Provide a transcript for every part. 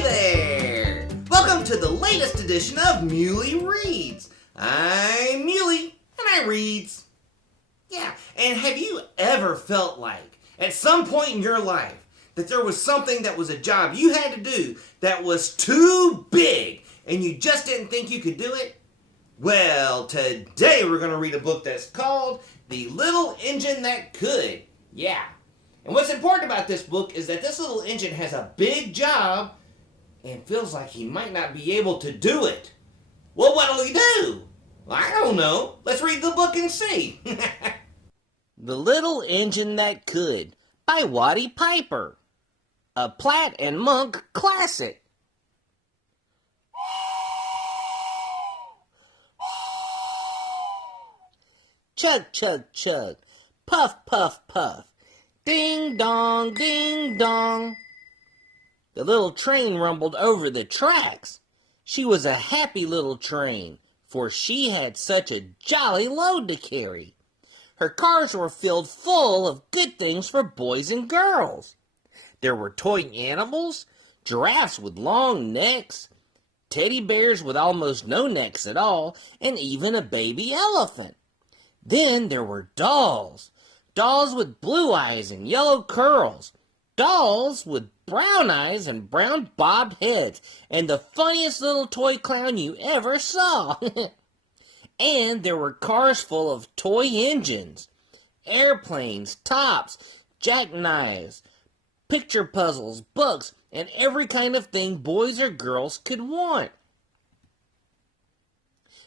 Hey there! Welcome to the latest edition of Muley Reads. I'm Muley, and I reads. Yeah, and have you ever felt like, at some point in your life, that there was something that was a job you had to do that was too big, and you just didn't think you could do it? Well, today we're going to read a book that's called The Little Engine That Could. Yeah. And what's important about this book is that this little engine has a big job and feels like he might not be able to do it. Well, what'll he do? Well, I don't know. Let's read the book and see. The Little Engine That Could by Watty Piper. A Platt and Monk classic. Chug, chug, chug. Puff, puff, puff. Ding dong, ding dong. The little train rumbled over the tracks. She was a happy little train, for she had such a jolly load to carry. Her cars were filled full of good things for boys and girls. There were toy animals, giraffes with long necks, teddy bears with almost no necks at all, and even a baby elephant. Then there were dolls. Dolls with blue eyes and yellow curls. Dolls with brown eyes and brown bobbed heads. And the funniest little toy clown you ever saw. And there were cars full of toy engines. Airplanes, tops, jackknives, picture puzzles, books, and every kind of thing boys or girls could want.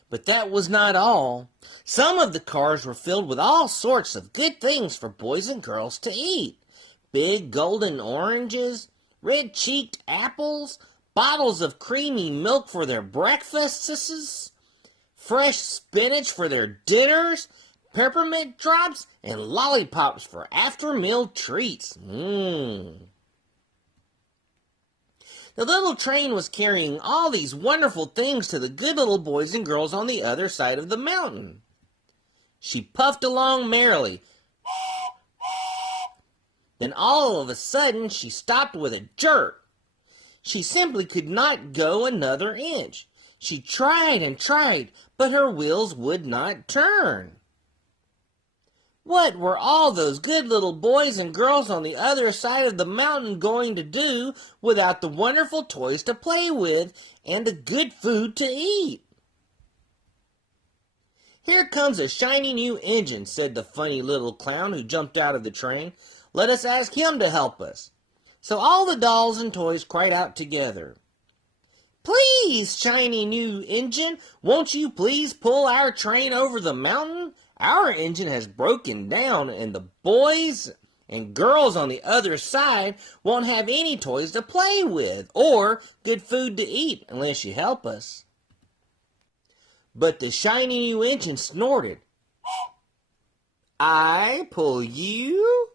But that was not all. Some of the cars were filled with all sorts of good things for boys and girls to eat. Big golden oranges, red-cheeked apples, bottles of creamy milk for their breakfasts, fresh spinach for their dinners, peppermint drops, and lollipops for after-meal treats. The little train was carrying all these wonderful things to the good little boys and girls on the other side of the mountain. She puffed along merrily. Then all of a sudden she stopped with a jerk. She simply could not go another inch. She tried and tried, but her wheels would not turn. What were all those good little boys and girls on the other side of the mountain going to do without the wonderful toys to play with and the good food to eat? Here comes a shiny new engine, said the funny little clown who jumped out of the train. Let us ask him to help us. So all the dolls and toys cried out together. Please, shiny new engine, won't you please pull our train over the mountain? Our engine has broken down, and the boys and girls on the other side won't have any toys to play with or good food to eat unless you help us. But the shiny new engine snorted. I pull you?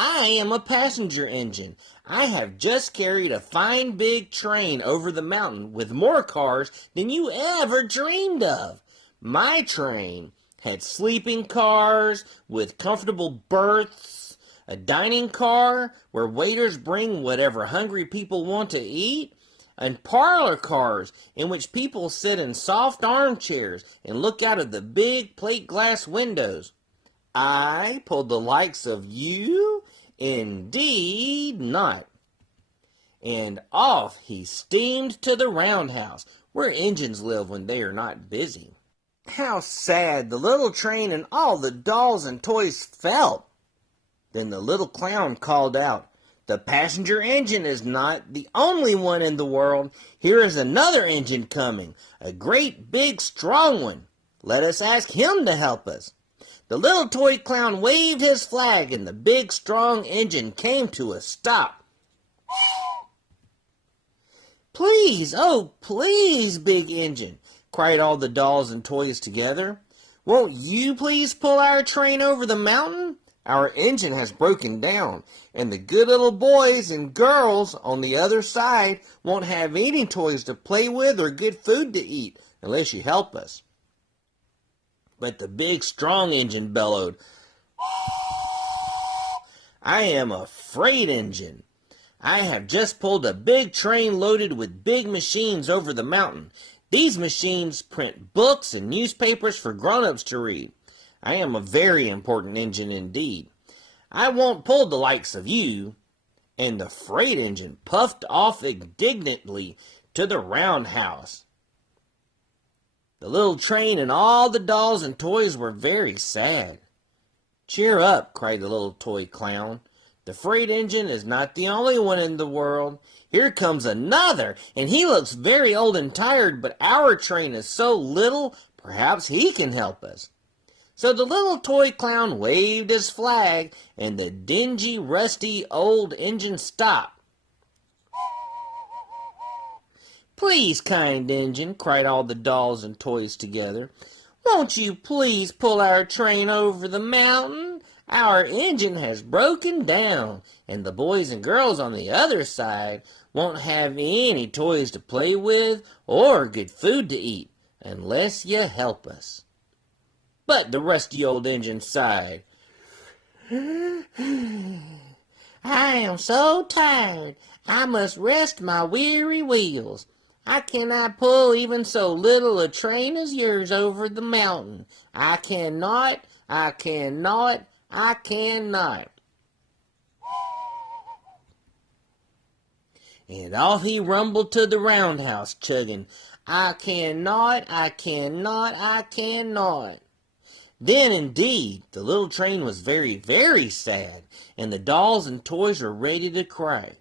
I am a passenger engine. I have just carried a fine big train over the mountain with more cars than you ever dreamed of. My train had sleeping cars with comfortable berths, a dining car where waiters bring whatever hungry people want to eat, and parlor cars in which people sit in soft armchairs and look out of the big plate glass windows. I pulled the likes of you? Indeed not. And off he steamed to the roundhouse, where engines live when they are not busy. How sad the little train and all the dolls and toys felt. Then the little clown called out, the passenger engine is not the only one in the world. Here is another engine coming, a great big strong one. Let us ask him to help us. The little toy clown waved his flag and the big strong engine came to a stop. Please, oh please, big engine, cried all the dolls and toys together. Won't you please pull our train over the mountain? Our engine has broken down, and the good little boys and girls on the other side won't have any toys to play with or good food to eat unless you help us. But the big strong engine bellowed, I am a freight engine. I have just pulled a big train loaded with big machines over the mountain. These machines print books and newspapers for grown-ups to read. I am a very important engine indeed. I won't pull the likes of you." And the freight engine puffed off indignantly to the roundhouse. The little train and all the dolls and toys were very sad. "Cheer up," cried the little toy clown. "The freight engine is not the only one in the world. Here comes another, and he looks very old and tired, but our train is so little, perhaps he can help us." So the little toy clown waved his flag, and the dingy, rusty old engine stopped. "Please, kind engine," cried all the dolls and toys together, "won't you please pull our train over the mountain? Our engine has broken down, and the boys and girls on the other side won't have any toys to play with or good food to eat unless you help us." But the rusty old engine sighed. "I am so tired. I must rest my weary wheels. I cannot pull even so little a train as yours over the mountain. I cannot. And off he rumbled to the roundhouse, chugging, I cannot. Then, indeed, the little train was very, very sad, and the dolls and toys were ready to cry.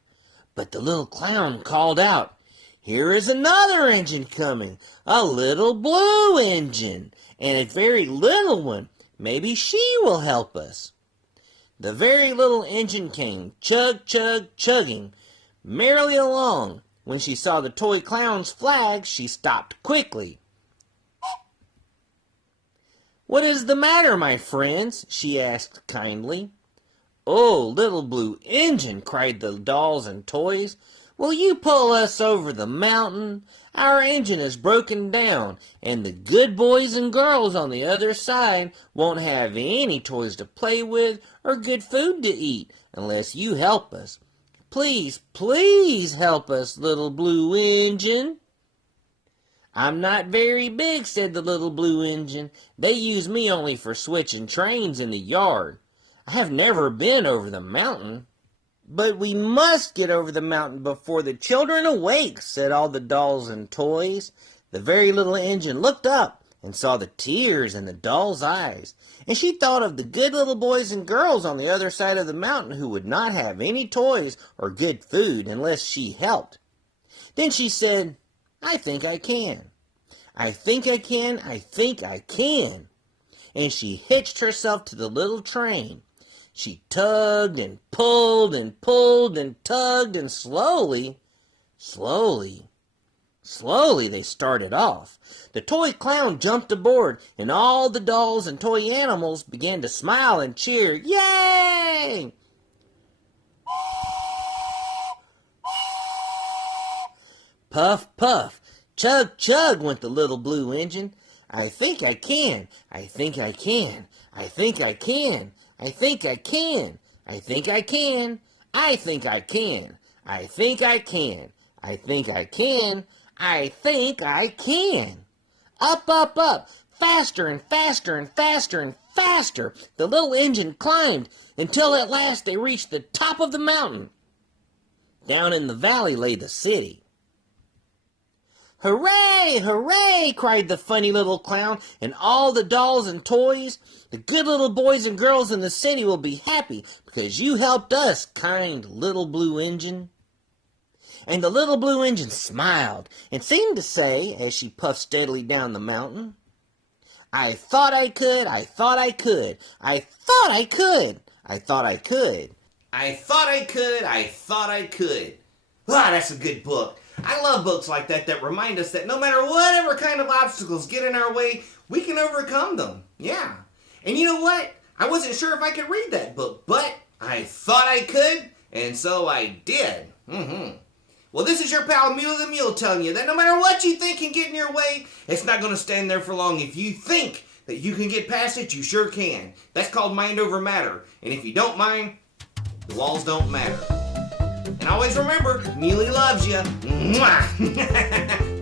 But the little clown called out, "Here is another engine coming, a little blue engine, and a very little one. Maybe she will help us." The very little engine came, chug, chug, chugging merrily along. When she saw the toy clown's flag, she stopped quickly. "What is the matter, my friends?" she asked kindly. "Oh, little blue engine," cried the dolls and toys, "will you pull us over the mountain? Our engine is broken down, and the good boys and girls on the other side won't have any toys to play with or good food to eat unless you help us. Please, please help us, little blue engine." "I'm not very big," said the little blue engine. "They use me only for switching trains in the yard. I have never been over the mountain." "But we must get over the mountain before the children awake," said all the dolls and toys. The very little engine looked up and saw the tears in the doll's eyes, and she thought of the good little boys and girls on the other side of the mountain who would not have any toys or good food unless she helped. Then she said, "I think I can. I think I can. And she hitched herself to the little train. She tugged and pulled and pulled and tugged, and slowly they started off. The toy clown jumped aboard, and all the dolls and toy animals began to smile and cheer. Yay! Puff, puff, chug, chug went the little blue engine. I think I can. I think I can. I think I can. I think I can. I think I can. I think I can. I think I can. I think I can. I think I can. Up, up, up. Faster and faster and faster and faster. The little engine climbed until at last they reached the top of the mountain. Down in the valley lay the city. "Hooray! Hooray!" cried the funny little clown, and all the dolls and toys. "The good little boys and girls in the city will be happy because you helped us, kind little blue engine." And the little blue engine smiled and seemed to say, as she puffed steadily down the mountain, I thought I could, I thought I could, I thought I could, I thought I could. I thought I could, I thought I could. Ah, that's a good book. I love books like that remind us that no matter whatever kind of obstacles get in our way, we can overcome them. Yeah. And you know what? I wasn't sure if I could read that book, but I thought I could, and so I did. Well, this is your pal Muley the Mule telling you that no matter what you think can get in your way, it's not going to stand there for long. If you think that you can get past it, you sure can. That's called mind over matter. And if you don't mind, the walls don't matter. And I always remember, Muley loves you. Mwah!